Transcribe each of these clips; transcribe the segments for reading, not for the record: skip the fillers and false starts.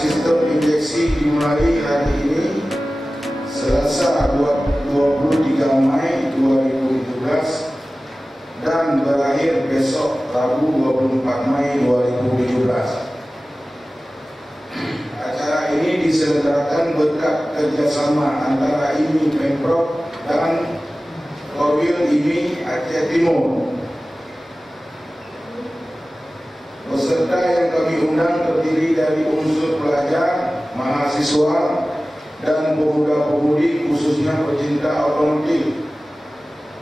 sistem injeksi dimulai hari ini Selasa 23 Mei 2017 dan berakhir besok Rabu 24 Mei 2017. Acara ini diselenggarakan berkat kerjasama antara IMI Pemprov dan Korwil IMI Aceh Timur. Peserta yang kami undang terdiri dari unsur pelajar, mahasiswa, dan pemuda-pemudi khususnya pecinta otomotif.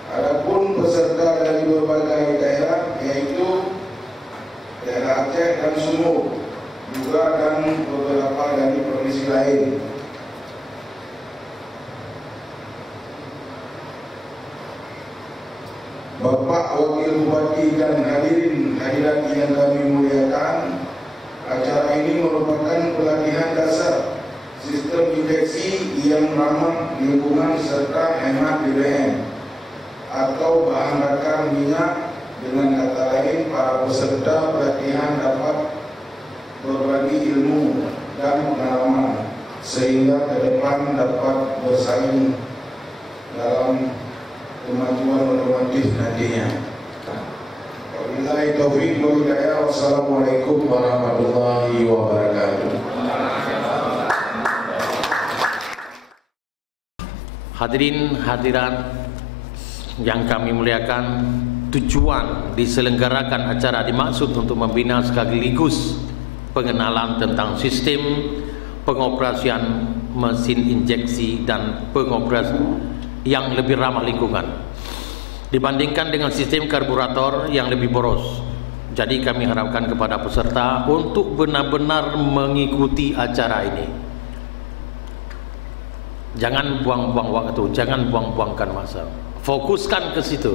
Adapun peserta dari berbagai daerah yaitu daerah Aceh dan Sumut juga dan beberapa dari provinsi lain. Bapak Wakil Bupati dan hadirat yang kami muliakan, acara ini merupakan pelatihan dasar sistem injeksi yang ramah lingkungan serta hemat BBM atau bahan bakar minyak. Dengan kata lain, para peserta pelatihan dapat berbagi ilmu dan pengalaman sehingga ke depan dapat bersaing dalam kemajuan otomotif nantinya. Wabillahi taufiq wal hidayah. Wassalamualaikum warahmatullahi wabarakatuh. Hadirin hadirat yang kami muliakan, tujuan diselenggarakan acara dimaksud untuk membina sekaligus pengenalan tentang sistem pengoperasian mesin injeksi dan pengoperasian yang lebih ramah lingkungan dibandingkan dengan sistem karburator yang lebih boros. Jadi kami harapkan kepada peserta untuk benar-benar mengikuti acara ini. Jangan buang-buang waktu, jangan buang-buangkan masa. Fokuskan ke situ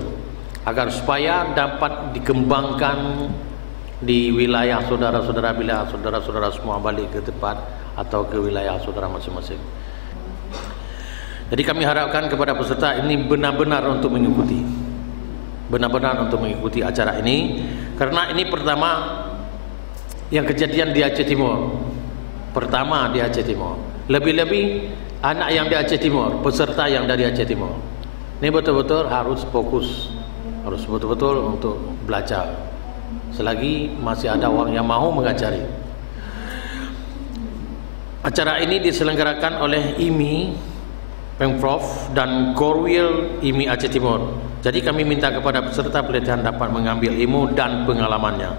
agar supaya dapat dikembangkan di wilayah saudara-saudara bila saudara-saudara semua balik ke tempat atau ke wilayah saudara masing-masing. Jadi kami harapkan kepada peserta ini benar-benar untuk mengikuti acara ini, karena ini pertama yang kejadian di Aceh Timur, lebih-lebih anak yang di Aceh Timur, peserta yang dari Aceh Timur. Ini betul-betul harus fokus, harus betul-betul untuk belajar selagi masih ada orang yang mau mengajari. Acara ini diselenggarakan oleh IMI Pemprov dan Korwil IMI Aceh Timur. Jadi kami minta kepada peserta pelatihan dapat mengambil ilmu dan pengalamannya.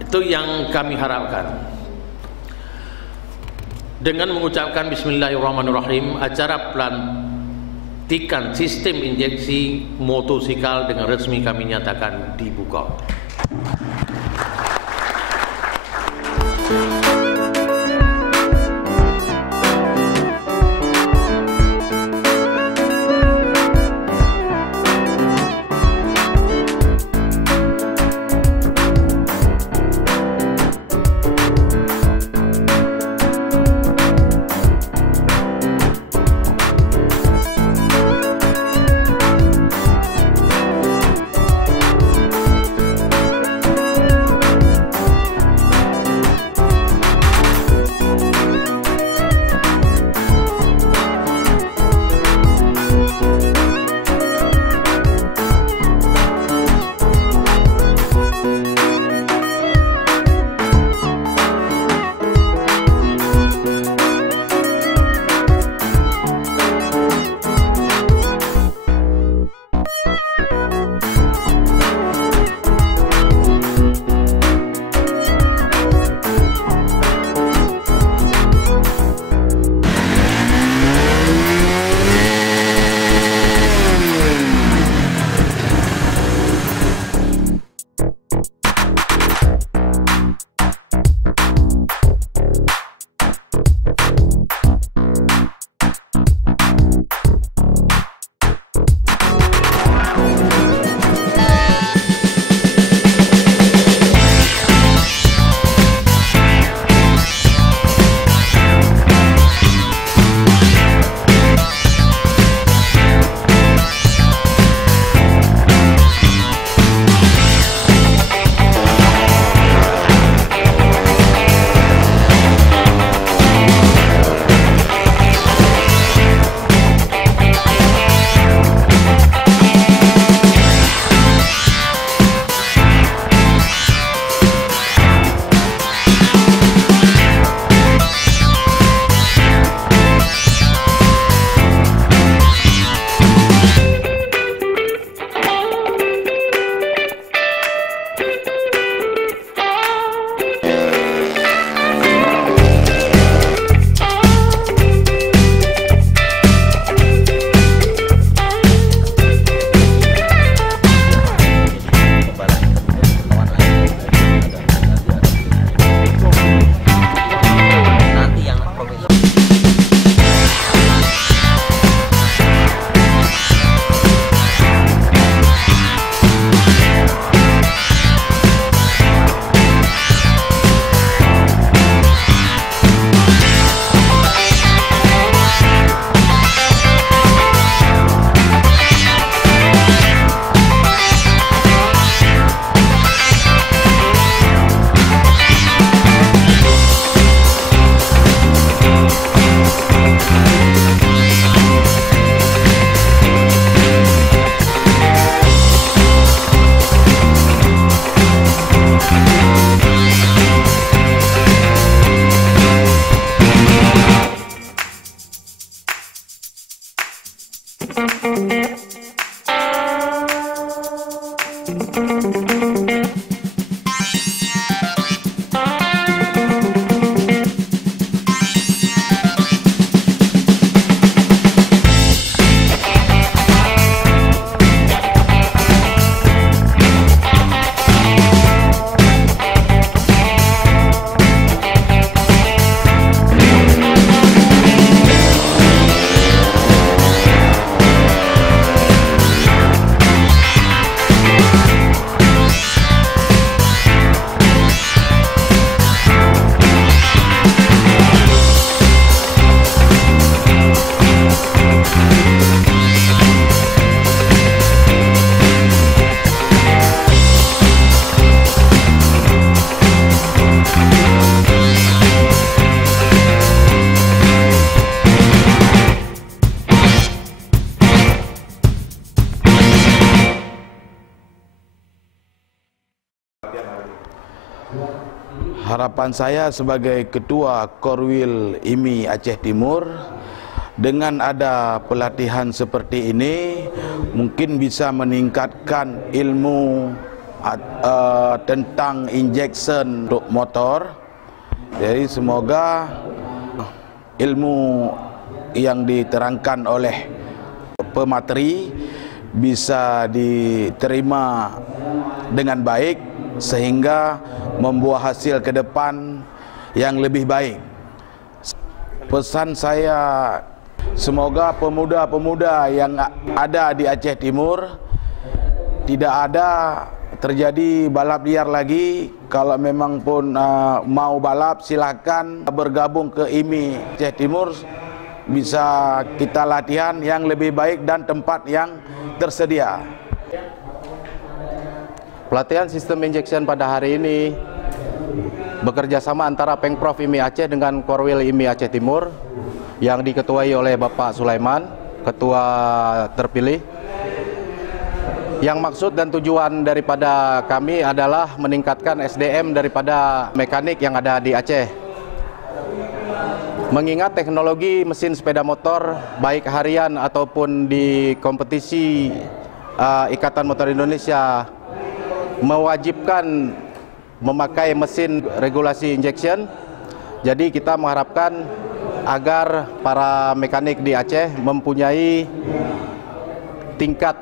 Itu yang kami harapkan. Dengan mengucapkan Bismillahirrahmanirrahim, acara pelantikan sistem injeksi motosikal dengan resmi kami nyatakan dibuka. Harapan saya sebagai Ketua Korwil IMI Aceh Timur, dengan ada pelatihan seperti ini mungkin bisa meningkatkan ilmu tentang injection untuk motor. Jadi semoga ilmu yang diterangkan oleh pemateri bisa diterima dengan baik sehingga membuah hasil ke depan yang lebih baik. Pesan saya, semoga pemuda-pemuda yang ada di Aceh Timur tidak ada terjadi balap liar lagi. Kalau memang pun mau balap, silakan bergabung ke IMI Aceh Timur. Bisa kita latihan yang lebih baik dan tempat yang tersedia. Pelatihan sistem injection pada hari ini bekerja sama antara Pengprov IMI Aceh dengan Korwil IMI Aceh Timur yang diketuai oleh Bapak Sulaiman, Ketua terpilih. Yang maksud dan tujuan daripada kami adalah meningkatkan SDM daripada mekanik yang ada di Aceh. Mengingat teknologi mesin sepeda motor baik harian ataupun di kompetisi Ikatan Motor Indonesia mewajibkan memakai mesin regulasi injection. Jadi kita mengharapkan agar para mekanik di Aceh mempunyai tingkat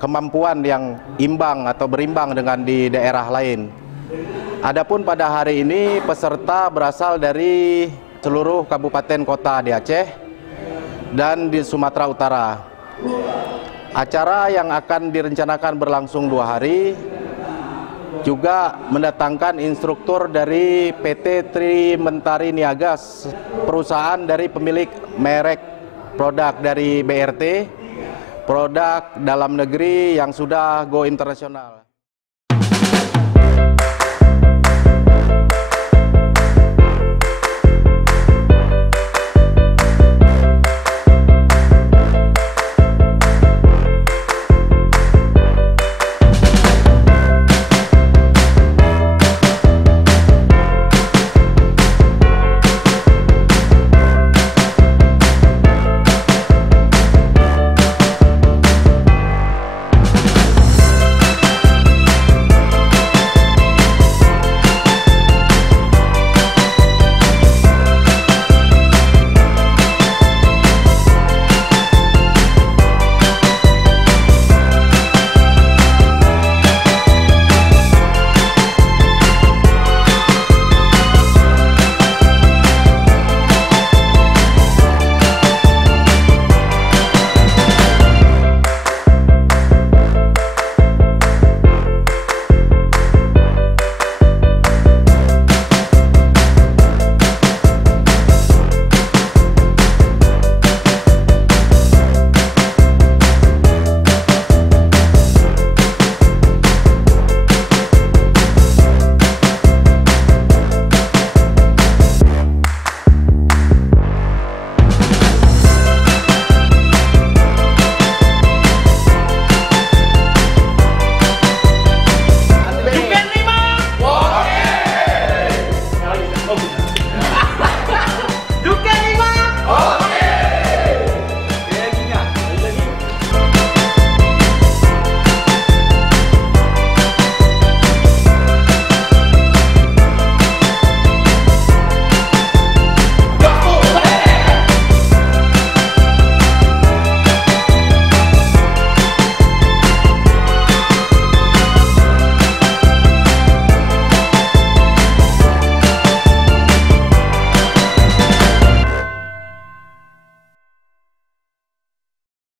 kemampuan yang imbang atau berimbang dengan di daerah lain. Adapun pada hari ini peserta berasal dari seluruh kabupaten kota di Aceh dan di Sumatera Utara. Acara yang akan direncanakan berlangsung 2 hari juga mendatangkan instruktur dari PT Tri Mentari Niaga, perusahaan dari pemilik merek produk dari BRT, produk dalam negeri yang sudah go internasional. Oh,